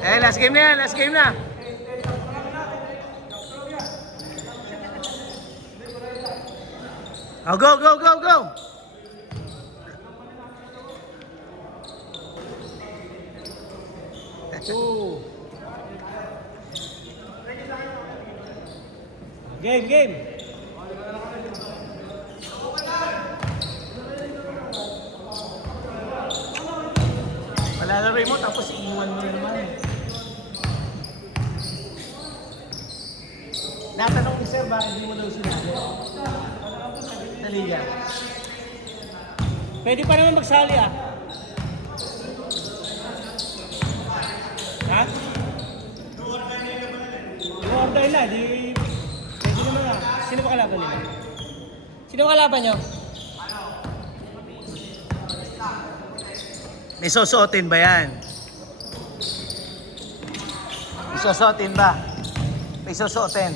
Eh, last game na yan, last game na. Oh, go, go, go, go! Two. Game, game. Wala na rin mo, tapos iiwan mo naman eh. Natanong ni Sir, bakit di mo daw sinabi? Dali yan. Pwede pa naman magsali ah. Ha? Order na, di... Pwede naman na. Sino ba kalaban nila? Sino ba kalaban nyo? May susuotin ba yan? May susuotin ba? May susuotin.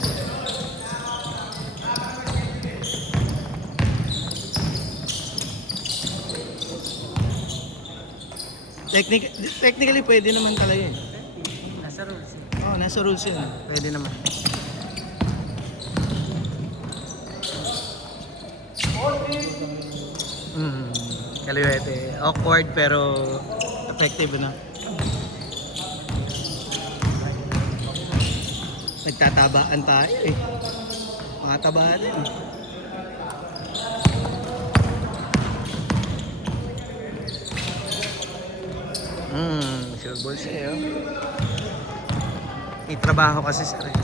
Technically pwede naman talaga eh. Nasa rules. Oo, nasa rules yun. Pwede naman. Kaliwete. Awkward pero effective na. Nagtatabaan tayo eh. Mga tabaan din. Sure balls eh oh. May trabaho kasi sir eh.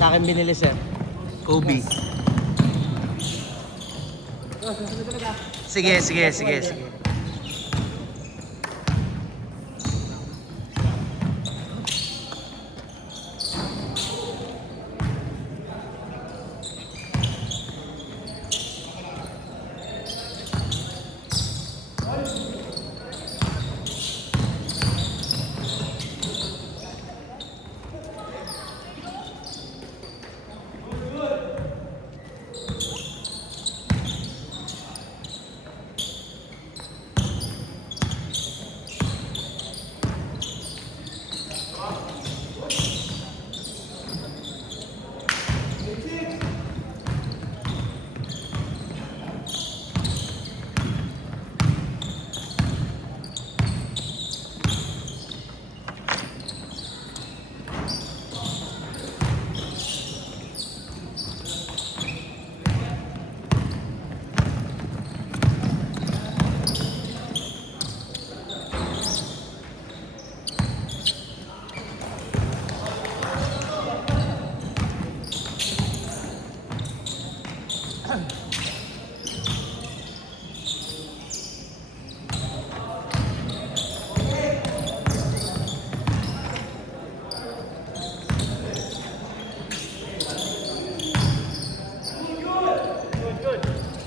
Sa akin binili sir. Kobe. Sige, sige, sige, sige.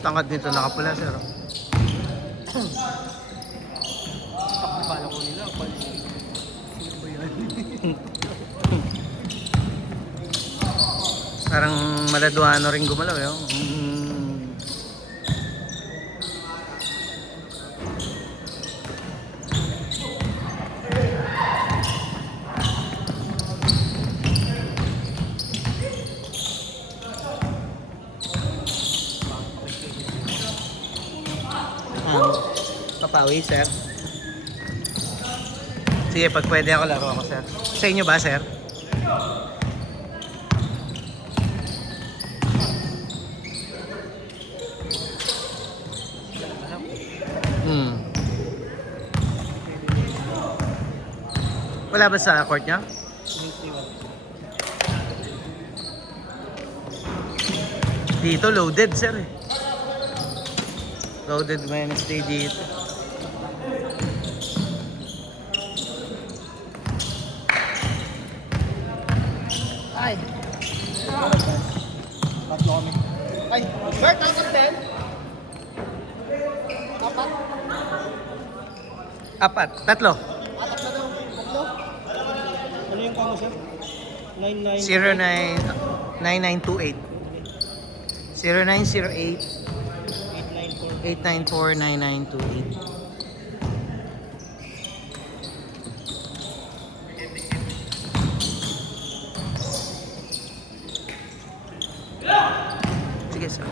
Tangkad nito nakapula sir. Pakapala ko nila. Sino ba yan? Parang maladuano rin gumalaw yun. Papawi sir. Sige, pag pwede ako laro ako sir. Sa inyo ba sir? Wala ba sa court niya? Dito loaded sir eh. Loaded Wednesday dito. Ay. Tatlo kami. Ay, Bert, apat din? Apat? Apat. Tatlo. Atak na daw. Tatlo? Ano yung kamo sir? 99. 099928. 0908 894. 894-9928. Sige, sir.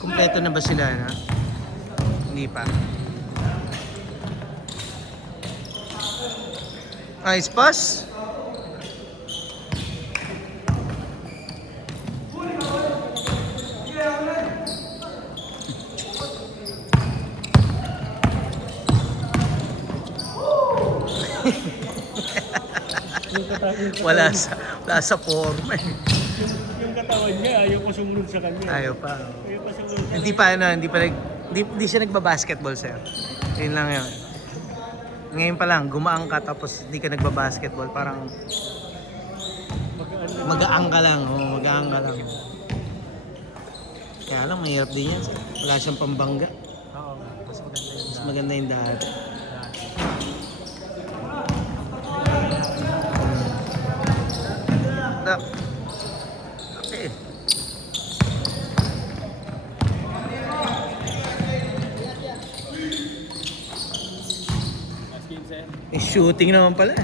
Kumpleto na ba sila, na? Hindi pa. Ice pass? Wala sa forma eh. Yung katawan niya, ayaw ko sumunod sa kanya. Ayaw pa. Ayaw pa sumunod. Hindi siya nagba-basketball, sir. Yun lang yun. Ngayon pa lang, gumaang ka tapos hindi ka nagba-basketball. Parang magaang ka lang. Oo, magaang ka lang. Kaya lang, mahirap din yan, sir. Wala siyang pambangga. Oo, Mas maganda yung dati. Okay. Shooting naman pala.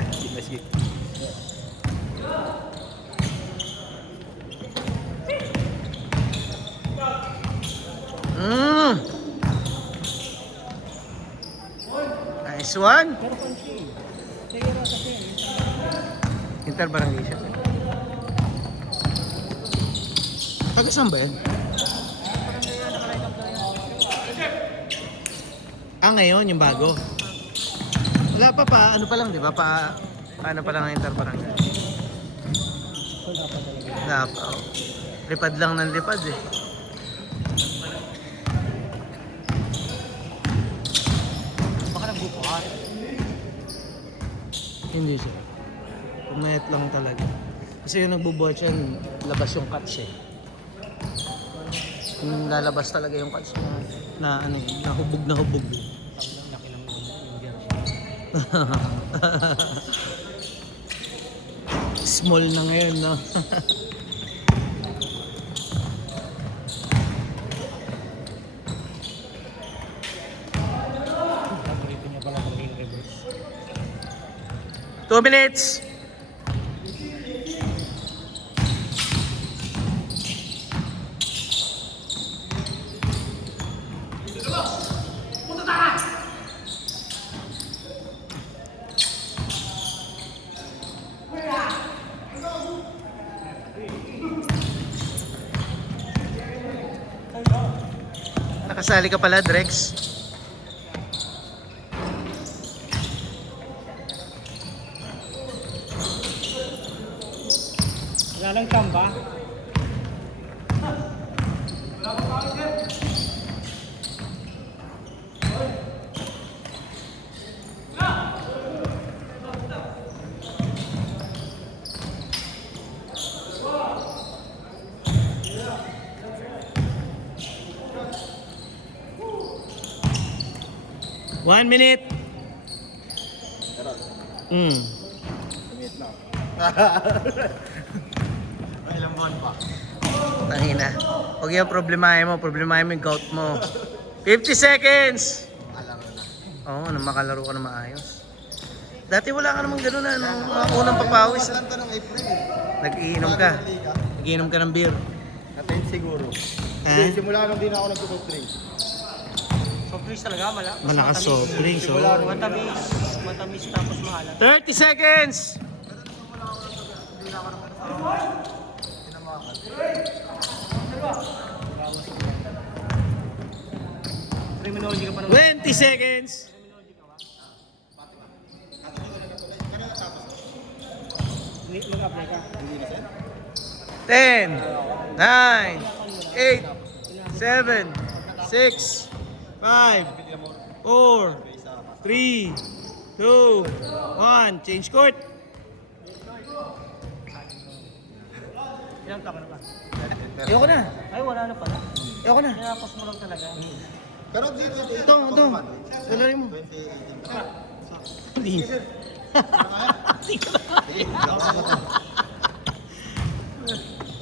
Nice one. Pero pansi. Kaya rasa siya. Interbarangay siya. Taga saan ba yan? Ngayon yung bago. Wala pa, ano pa lang, di ba? Paano pa lang ang interbarangay? Wala pa talaga. Wala pa. Oh. Lipad lang ng lipad eh. Baka nagbubuhat. Hindi siya. Pumayat lang talaga. Kasi yung nagbubuhat siya, labas yung cuts eh. Yung lalabas talaga yung cuts na ano, nahubog na hubog. Ang laki ng Indian. Small na ngayon, no? Paborito niya pala maging reverse. 2 minutes! Nakasali ka pala, Drex. Wala nang tamba. One minute. Ilang buwan pa. Tangina. Huwag yung problemahin mo yung gout mo. 50 seconds! Oo, makalaro ka na maayos. Dati wala ka namang gano'n na, nung mga unang papawis. Alam to ng April. Nag-iinom ka. Nag-iinom ka ng beer. Natin siguro. Ha? Hindi, simula nung di na ako nag-soft drink. Soft drinks talaga, Malakas soft drinks, oh. Matamis tapos mahalat. 30 seconds! Criminology ka pa naman. 20 seconds! Mag-apply ka. 10, 9, 8, 7, 6, 5, 4, 3, 2, 1. Change court. Ilang ka na ba? Ayoko na. Ay, wala na pala. Ayoko na. Tinapos mo lang talaga. Pero dito, Ito. Lalari mo. 2018. Hindi.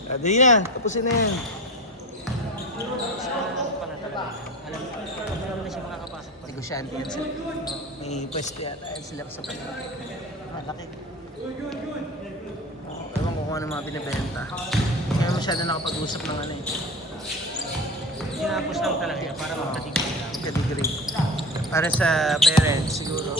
Dali na. Tapusin na yan. Pala talaga. Alam mo na siya makakapasok. Negosyante yan sila. May pwesto yata yan sila sa pala. Malaki. Ewan ko kung ano mga binibenta. Kaya masyado nakapag-usap ng ano eh. Tinapos lang talaga yan para magkatigil lang. Category. Para sa parents siguro.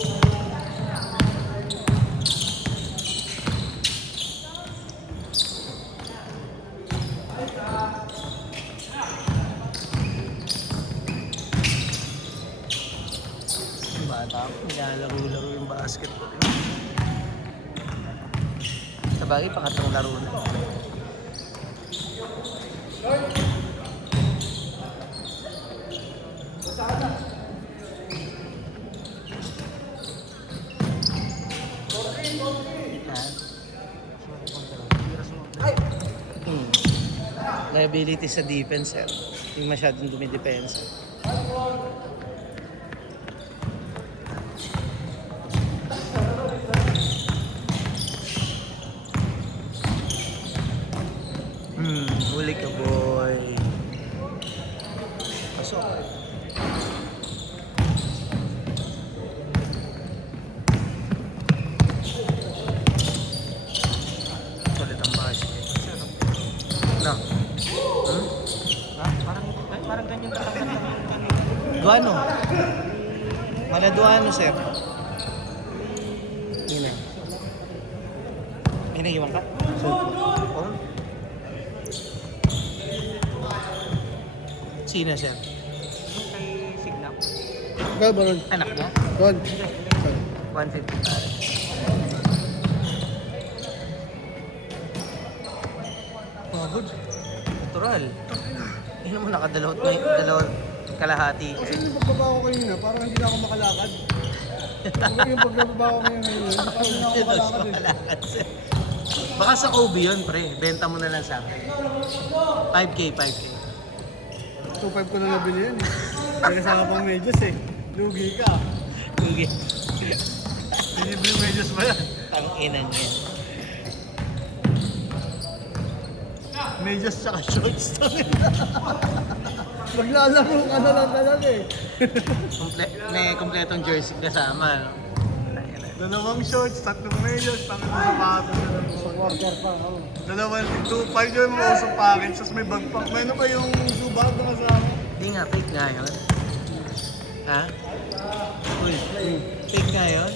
Yung bata ako, nilalaro-laro yung basketball. Sa bagay, pangatlong laro na. Hmm. Liability sa defense, sir. Hindi masyadong dumidepensa. Huli ka, boy. Pasok. Sulit ang basket. No. Parang ganyan talaga yung Duano. Mala Duano, sir. Yun na. Ginagawan ka? Oh. Sino, sir? Kay Signap. Baron. Anak niya? Don. 150 pare. Pagod. Natural. Yun mo dalawang kalahati. Kasi yung pagbaba ko kanina, parang hindi na ako makalakad. Yung pagbaba ko kanina, parang hindi na ako makalakad eh. Baka sa Kobe yun, pre. Benta mo na lang sa akin. 5K. 2.5 ko na nabili yan eh. May kasama pang medyas eh. Lugi ka. Kugi. Libre yung medyas ba yan? Ang ina niya. Medyas tsaka shorts to nila. Maglalaro ka na lang talaga eh. May kompletong jersey kasama. No? Dalawang shorts, tatlong medyas, tatlong sapatos. Sa quarter pa, oh. Dalawang 2.5 yung mga usong package, tapos may bag pa. May ano pa yung subag na kasama? Hindi nga, fake nga yun. Ha? Uy, fake nga yun?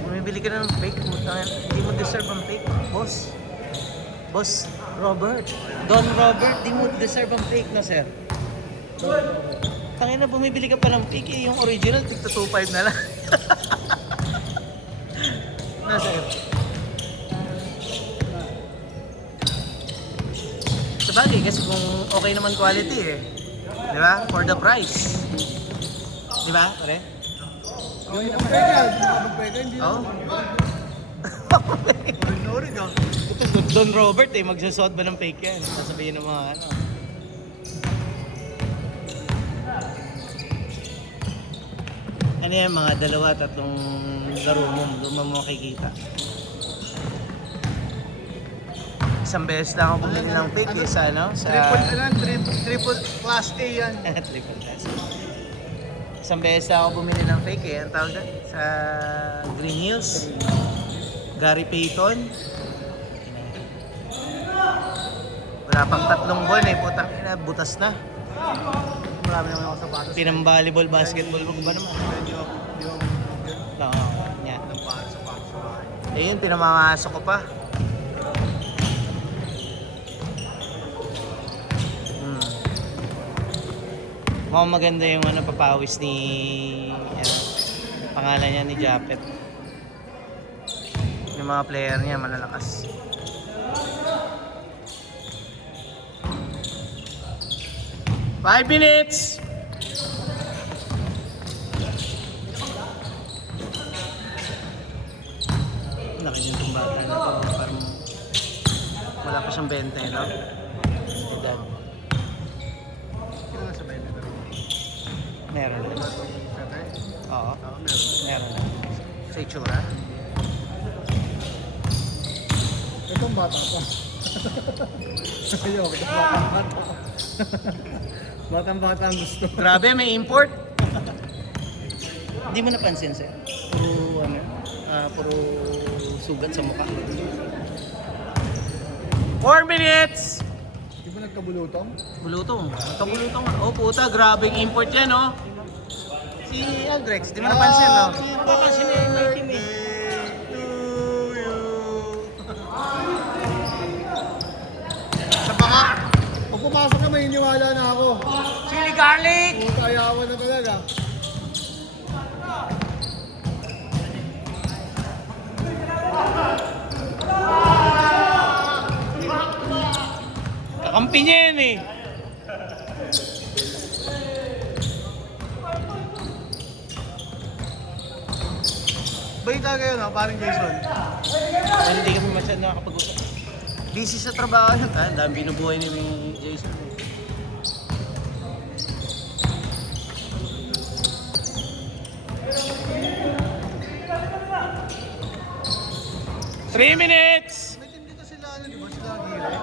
Bumibili ka na ng fake, hindi mo deserve ang fake, boss. Boss Robert. Don Robert, di mo deserve ang fake na, sir. Tangina, bumibili ka pa ng fake, eh, yung original, tigto 2.5 na lang. Na, sir. Sabagay, kasi kung okay naman quality eh. Di ba? For the price. Di ba, pare? Yung pagpega, hindi Oo. Sorry ka. Ito, Don Robert eh, magsusot ba ng fake yan? Sasabihin ng mga ano. Ano yan, mga dalawa, tatlong laro mo, doon mo makikita. Isang beses lang ako bumili ng fake eh, sa ano? Sa... Triple class A yan. Triple test. Isang beses lang ako bumili ng fake eh, ang tawag doon? Sa Green Hills. Gary Payton. Wala pang 3 buwan eh, putang ina, butas na. Marami naman ako sapatos. Pinang-volleyball, basketball mo ba naman? Yung Oo, yan. sapatos. Ayun, pinamamasok ko pa. Mukhang maganda yung ano, papawis ni... Ano, pangalan niya ni Japet. Yung mga player niya, malalakas. Five minutes! Laki din itong bata na to. Parang wala pa siyang 20, no? Edad. Meron. Oo. Meron. Meron. Sa itsura. Itong bata pa. Ayoko, itong batang-bata. Batang-bata ang gusto. Grabe, may import. Hindi mo napansin, sir? Puro, ano, puro sugat sa mukha. 4 minutes! Di ba nagkabulutong? Bulutong. Nagkabulutong. Oh, puta, grabing import yan, oh. Si Aldrex, di mo napansin, no? Napapansin niya yung my team eh. Sa baka, pag pumasok ka, maniniwala na ako. Chili garlic! Puta, ayawan na talaga. Kakampi niya yan, eh. Balita kayo, no? Parang Jason. Hindi kami masyadong nakakapag-usap. Busy sa trabaho yun. Ang dami binubuhay ni Jason. 3 minutes! May team dito sila, ano, di ba? Sila Aguirre.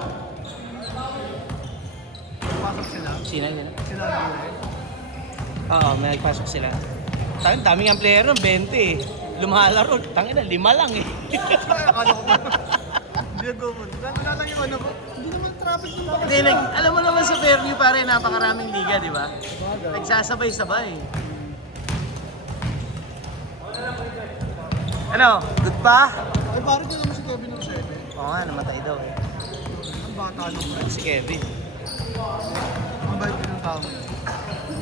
Pasok sila. Sino yun? Sila Aguirre. Oo, may nagpasok sila. Tangin, daming ang player nun, 20 eh. Lumalaro, tangin na, 5 lang eh. Ay, akala ko ba? Hindi ako mo. Wala lang yung ano ko. Hindi naman traffic yung baka. Hindi, alam mo naman sa Fairview pare, napakaraming liga, di ba? Bagay. Nagsasabay-sabay. Ano, good pa? Ay, parang ko naman si Kevin ng 7. Oo nga, namatay daw eh. Ang bata nung pre. Si Kevin. Ang bait din ng tao mo.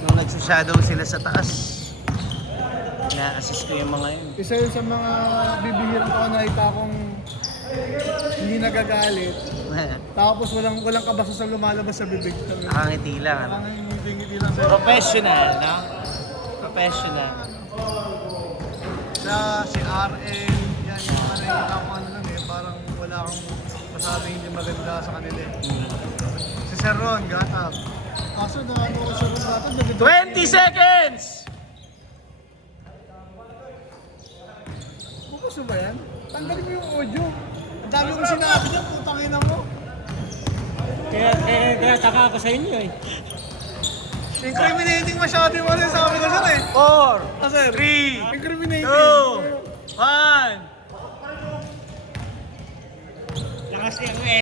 Nung nagsashadow sila sa taas, na-assist ko yung mga yun. Isa yun sa mga bibihirang ko nakita kong hindi nagagalit. Tapos walang kabasa sa lumalabas sa bibig. Nakangiti lang, ano? Ang ngiti-ngiti lang sa'yo. Professional, no? Professional. Si RN, yan yung mga nakikita ko ano lang eh. Parang wala kang masabing hindi maganda sa kanila eh. Si Sir Ron, gatap. Kaso nakano ko Sir Ron gatap. 20 seconds! Bukas ba yan? Tanggalin mo yung audio. Ang dami kong sinabi niya, putang ina mo. Kaya taka ako sa inyo eh. Incriminating masyado yung ano yung sabi ko sir eh. 4, Sir, 3, incriminating. 2, 1. Lakas yung